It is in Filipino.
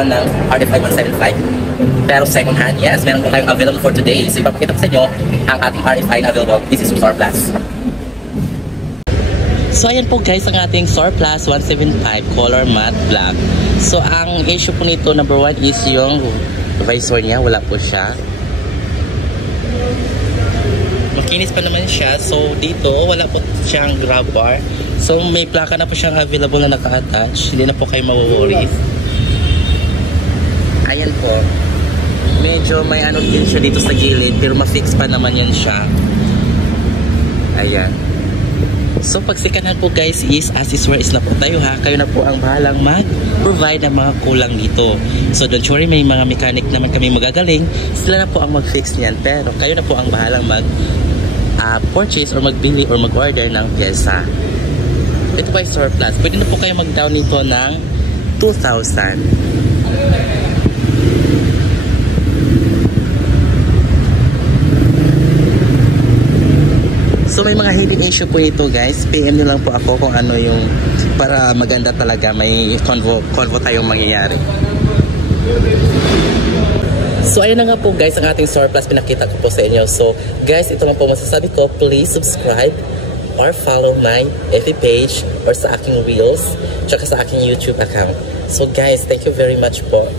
po ng RF 5175. Pero second hand, yes, meron po tayong available for today. So ipapakita ko sa inyo ang ating RFI na available. This is Surplus. So ayan po guys ang ating Surplus 175 color matte black. So ang issue po nito, number 1 is yung visor niya, wala po siya. Makinis pa naman siya. So dito wala po siyang grab bar. So may plaka na po siyang available na naka-attach. Hindi na po kayo mawo-worry. Ayan po. Medyo may ano din siya dito sa gilid, pero ma-fix pa naman yan siya. Ayan. So pag sikanan po guys is as is where is na po tayo ha. Kayo na po ang bahalang mag-provide ng mga kulang dito. So don't worry, may mga mechanic naman kami magagaling. Sila na po ang mag-fix niyan. Pero kayo na po ang bahalang mag-purchase or magbili or mag-order ng pyesa. Ito by Surplus. Pwede na po kayo mag-down nito ng 2,000. So may mga hidden issue po ito guys. PM nyo lang po ako kung ano yung para maganda talaga, may convo tayong mangyayari. So ayun na nga po guys ang ating Surplus, pinakita ko po sa inyo. So guys, ito lang po masasabi ko, please subscribe or follow my FB page or sa aking Reels tsaka sa aking YouTube account. So guys, thank you very much po.